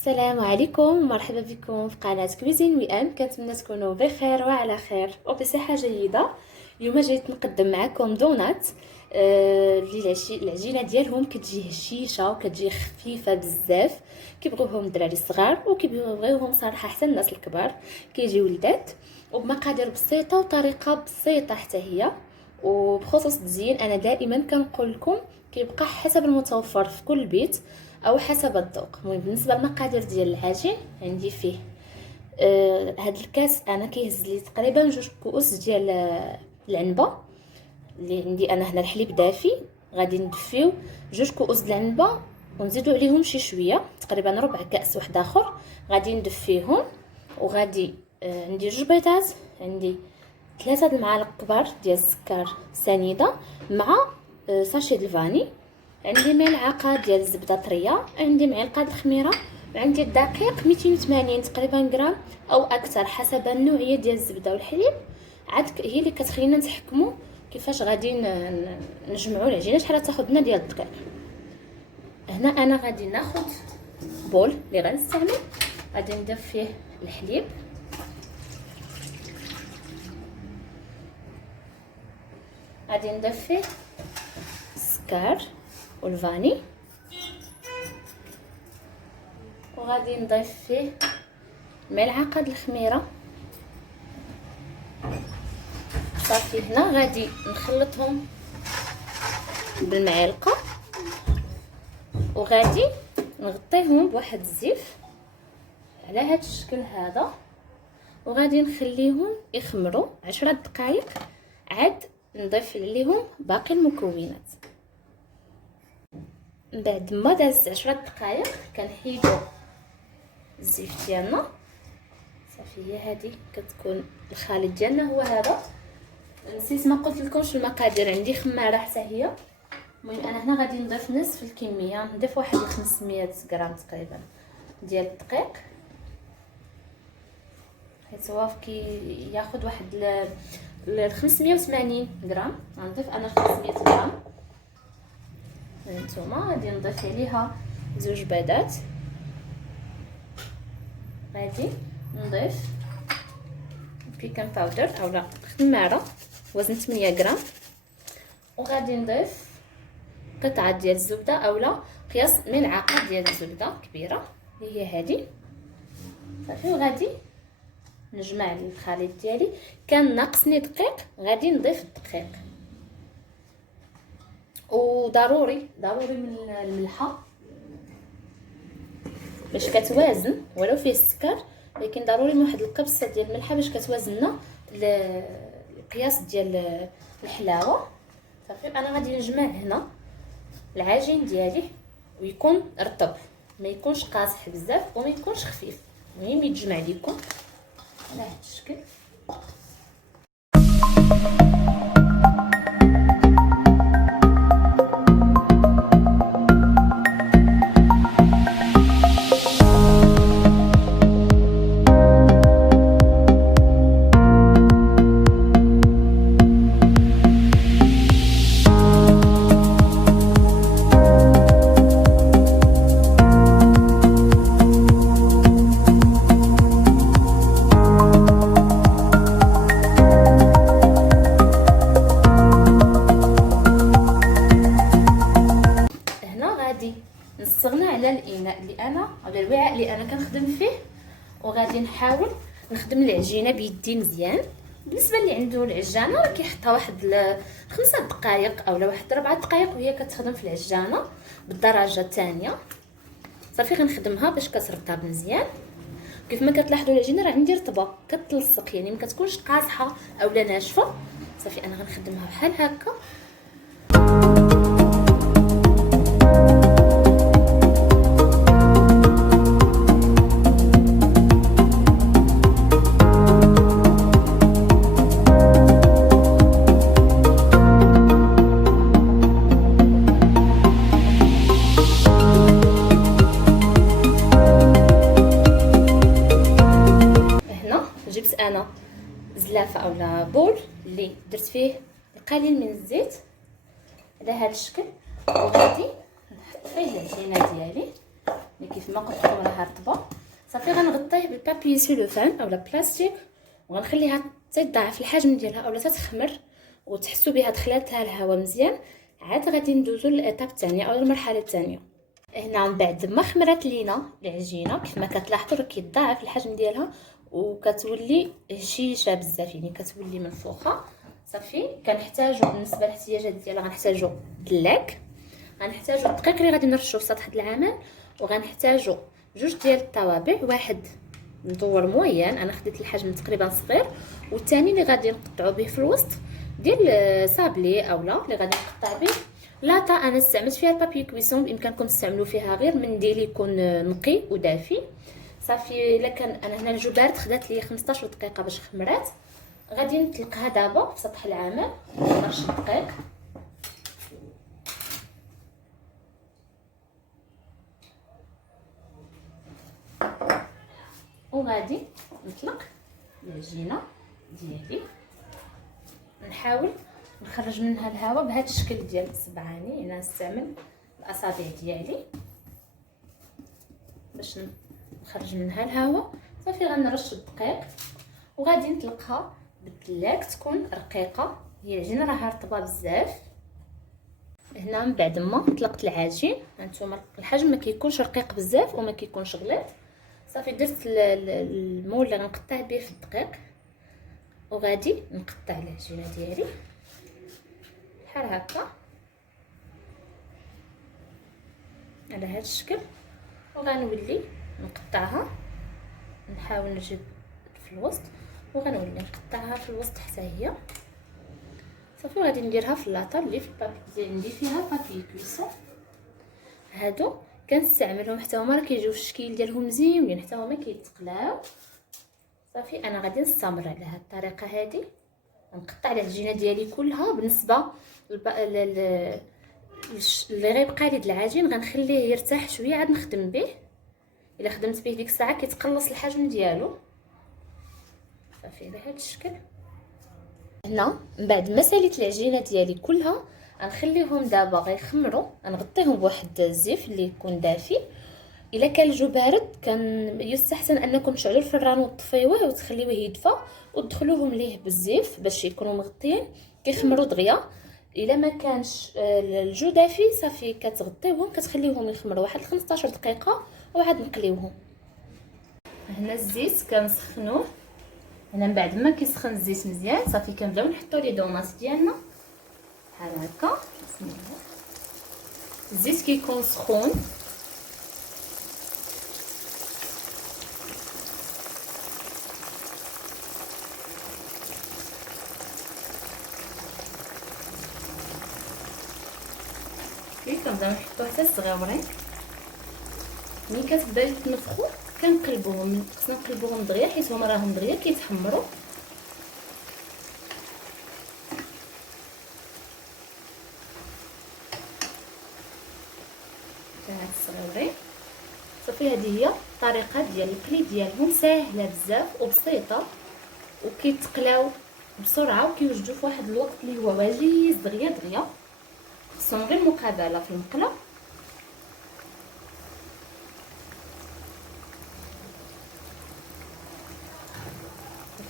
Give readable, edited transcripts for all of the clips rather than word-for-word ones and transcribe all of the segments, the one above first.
السلام عليكم ومرحبا بكم في قناة كويزين وئام. كنتمنى تكونوا بخير وعلى خير وبصحة جيدة. اليوم جيت نقدم معكم دونات اللي العجينه ديالهم كتجي هشيشه وكتجي خفيفه بزاف. كيبغيوهم الدراري الصغار وكيبغيوهم صراحه حتى الناس الكبار، كيجيو ولدات وبمقادير بسيطه وطريقه بسيطه حتى هي. وبخصوص التزيين انا دائما كنقول لكم كيبقى حسب المتوفر في كل بيت او حسب الذوق. المهم بالنسبه للمقادير ديال العجين عندي فيه هاد الكاس انا كيهز لي تقريبا 2 كؤوس ديال العنبه اللي عندي انا هنا. الحليب دافي غادي ندفيو 2 كؤوس ديال العنبه ونزيدوا عليهم شي شويه تقريبا ربع كاس واحد اخر غادي ندفيهم. وغادي عندي 2 بيضات، عندي 3 المعالق كبار ديال السكر سنيده مع ساشي د الفاني، عندي ملعقه ديال الزبده طريه، عندي معلقه الخميره، وعندي الدقيق 280 تقريبا غرام او اكثر حسب النوعيه ديال الزبده والحليب. عاد هي اللي كتخلينا نتحكموا كيفاش غادي نجمعوا العجينه شحال تاخذ لنا ديال الدقيق. هنا انا غادي ناخذ بول اللي غنستعمل، غادي نضيف فيه الحليب، غادي نضيف فيه السكر والفاني، وغادي نضيف فيه ملعقه د الخميره. صافي هنا غادي نخلطهم بالمعلقه وغادي نغطيهم بواحد الزيف على هذا الشكل هذا، وغادي نخليهم يخمروا 10 دقائق. عاد نضيف عليهم باقي المكونات. بعد ما دازت 10 دقائق كنحيدوا الزيف ديالنا. صافي هي هذه كتكون الخليط ديالنا هو هذا. نسيت ما قلت لكمش المقادير، عندي خماره حتى هي. المهم انا هنا غادي نضيف نصف الكميه، نضيف واحد 500 غرام تقريبا ديال الدقيق، حيت هو ياخذ واحد 580 غرام. غنضيف انا 500 غرام. هانتوما غادي نضيف عليها 2 بيضات، غادي نضيف بيكن باودر اولا خماره وزن 8 غرام، وغادي نضيف قطعه ديال الزبده اولا قياس ملعقه ديال الزبده كبيره اللي هي هذه. صافي وغادي نجمع الخليط ديالي. كان ناقصني دقيق غادي نضيف الدقيق، وضروري من الملحه باش كتوازن، ولو فيه السكر لكن ضروري من واحد القبصه ديال الملحه باش كتوازن لنا القياس ديال الحلاوه. صافي انا غادي نجمع هنا العجين ديالي ويكون رطب، ما يكونش قاصح بزاف وما يكونش خفيف. المهم يتجمع لكم على هذا الشكل. نصغنا على الاناء اللي انا على الوعاء اللي انا كنخدم فيه، وغادي نحاول نخدم العجينه بيدي مزيان. بالنسبه اللي عنده العجانه راه كيحطها واحد 5 دقائق اولا واحد 4 دقائق وهي كتخدم في العجانه بالدرجه الثانيه. صافي غنخدمها باش كترطب مزيان. كيف ما كتلاحظوا العجينه راه عندي رطبه كتلصق، يعني ما كتكونش قاصحه اولا ناشفه. صافي انا غنخدمها بحال هكا. جبت انا زلافه اولا بول اللي درت فيه القليل من الزيت على هذا الشكل، وغادي نحط فيه العجينه ديالي كيف ما قلت لكم راها رطبه. صافي غنغطيه بالبابي سيلوفان اولا بلاستيك وغنخليها تضاعف الحجم ديالها اولا تتخمر وتحسوا بها دخلاتها الهواء مزيان. عاد غادي ندوزو للايطاب الثانيه او المرحله الثانيه. هنا من بعد ما خمرات لينا العجينه كيف ما كتلاحظوا راه كيتضاعف الحجم ديالها وكتولي هشيشه بزاف، يعني كتولي منفوخه. صافي كنحتاجوا بالنسبه للاحتياجات ديالها غنحتاجوا دلاك، غنحتاجوا الدقيق اللي غادي نرشوا في سطح العمل، وغنحتاجوا جوج ديال الطوابع، واحد مدور موين انا خديت الحجم تقريبا صغير، والثاني اللي غادي نقطعوا به في الوسط ديال صابلي اولا اللي غادي نقطع به لاطا. انا استعملت فيها البابي كويسون، بامكانكم تستعملوا فيها غير منديل يكون نقي ودافي. صافي الا كان انا هنا الجبارت خدات لي 15 دقيقه باش خمرات. غادي نطلقها دابا في سطح العمل نرش الدقيق وغادي نطلق العجينه ديالي، نحاول نخرج منها الهواء بهذا الشكل ديال الصبعاني. انا نستعمل الاصابع ديالي باش نخرج منها الهواء. صافي غنرش الدقيق وغادي نطلقها بالدلاك تكون رقيقه، هي العجينه راها رطبه بزاف. هنا من بعد ما طلقت العجين هانتوما الحجم ما كيكونش رقيق بزاف وما كيكونش غليظ. صافي درت المول اللي غنقطع به في الدقيق وغادي نقطع العجينه ديالي بحال هكا على هذا الشكل، وغنولي نقطعها، نحاول نجيب في الوسط وغنولي نقطعها في الوسط حتى هي. صافي غادي نديرها في اللاطه اللي في البابي ندير فيها بابي كويسون. هادو كنستعملهم حتى هما راه كيجيو في الشكل ديالهم مزيونين حتى هما كيتقلاو. صافي انا غادي نستمر على هاد الطريقه هادي، نقطع العجينه ديالي كلها. بالنسبه اللي غيبقى لي د العجين غنخليه يرتاح شويه عاد نخدم به. الا خدمت به ديك الساعه كيتقلص الحجم ديالو. صافي على هذا الشكل. هنا من بعد ما ساليت العجينه ديالي كلها غنخليهم دابا غيخمروا، غنغطيهم بواحد الزيف اللي يكون دافي. الا كان الجو بارد كان يستحسن انكم تشعلوا الفران وتطفيوه وتخليوه يدفى وتدخلوهم ليه بالزيف باش يكونوا مغطيين كيخمروا دغيا. الا ما كانش الجو دافي صافي كتغطيوهم كتخليوهم يخمروا واحد 15 دقيقه وعاد نقليوهم. هنا الزيت كنسخنوه. هنا من بعد ما كيسخن الزيت مزيان صافي كنبداو نحطوا لي دونات ديالنا بحال هكا. بسم الله. الزيت كيكون سخون كنبداو نحطو حتى الصغيورين. ملي كتبداو يتنفخوا كنقلبوهم، خصنا نقلبوهم دغيا حيت هما راهم دغيا كيتحمروا. هاد الصغيورين صافي. هذه هي الطريقه ديال القلي ديالهم، ساهله بزاف وبسيطه وكيتقلاو بسرعه وكيوجدوا في واحد الوقت اللي هو وجيز دغيا دغيا. خصهم غير مقابله في المقله.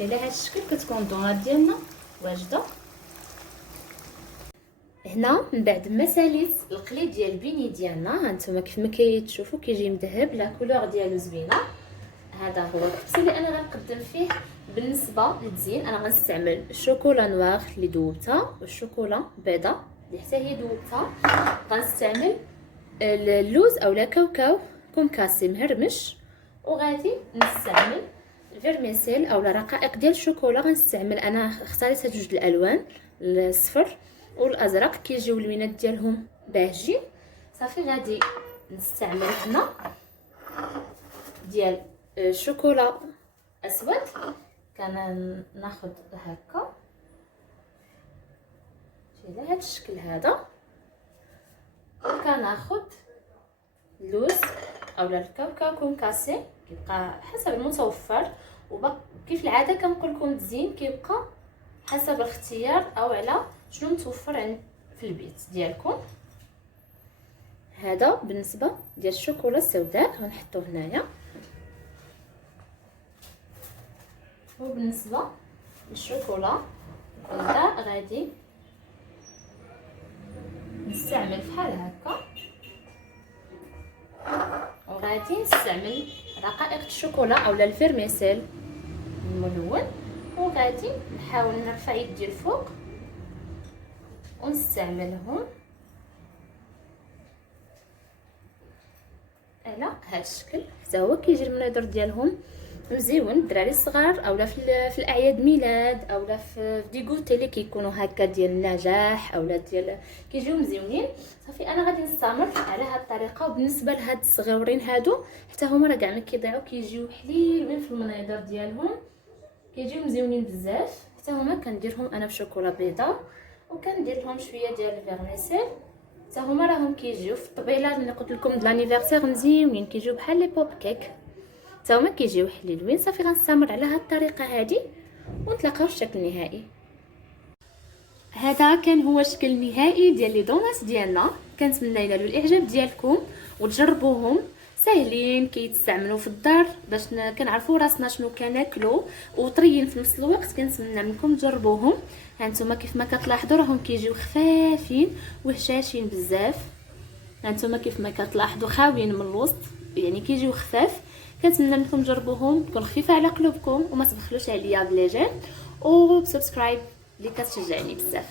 على هذا الشكل كتكون الدونات ديالنا واجده. هنا من بعد ما ساليت القلي ديال البيني ديالنا هانتوما كيف ما كتشوفوا كيجي مذهب، لا كولور ديالو زوينه. هذا هو الكبسه اللي انا غنقدم فيه. بالنسبه للتزيين انا غنستعمل الشوكولا نوار اللي دوبتها والشوكولا بيضاء اللي حتى هي دوبتها. غنستعمل اللوز اولا كاوكاو كونكاسي مهرمش، وغادي نستعمل الفيرميسيل اولا رقائق ديال الشوكولا. غنستعمل انا اختاريت هاد جوج الالوان الصفر والازرق كيجيو اللوينات ديالهم باهجين. صافي غادي نستعمل هنا ديال شوكولا اسود كناخذ هكا على هذا الشكل هذا، وكناخذ اللوز اولا الكاوكاو كونكاسي كيبقى حسب المتوفر. وكيف العاده كنقول لكم التزيين كيبقى حسب الاختيار او على شنو متوفر عند في البيت ديالكم. هذا بالنسبه ديال الشوكولا السوداء غنحطوه هنايا. وبالنسبه للشوكولا البيضاء غادي نستعمل بحال هكا، وغادي نستعمل رقائق الشوكولا اولا الفيرميسيل الملون، وغادي نحاول نرفع يدي الفوق ونستعملهم على هذا الشكل حتى هو كيجي المنظر ديالهم مزيون. الدراري الصغار اولا في الاعياد ميلاد اولا في ديغوتي اللي كيكونوا هكا ديال النجاح اولا ديال كيجيو مزيونين. صافي انا غادي نستمر على هذه الطريقه. وبالنسبه لهاد الصغيورين هادو حتى هما راه كاع ما كيضيعوا، كيجيو حليوين في المنظر ديالهم، كيجيو مزيونين بزاف. حتى هما كنديرهم انا بشوكولا بيضاء وكندير لهم شويه ديال الفيرميسيل. حتى هما راهم كيجيو في الطبيله ملي قلت لكم د لانيفرسير مزيونين، كيجيو بحال لي بوب كيك حتى هما كيجيو حليلوين. صافي غنستمر على هذه الطريقه هذه ونتلاقاو في الشكل النهائي. هذا كان هو الشكل النهائي ديال لي دونات ديالنا. كنتمنى ينالوا الاعجاب ديالكم وتجربوهم، ساهلين كيتستعملوا في الدار باش كنعرفوا راسنا شنو كناكلوا وطريين في نفس الوقت. كنتمنى منكم تجربوهم. هانتوما كيف ما كتلاحظوا راهم كيجيو خفافين وهشاشين بزاف. هانتوما كيف ما كتلاحظوا خاويين من الوسط، يعني كيجيو خفاف. كنتمنى منكم تجربوهم، تكون خفيفه على قلوبكم وما تبخلوش عليا بلي جيم وبسبسكرايب اللي كتشجعني بزاف.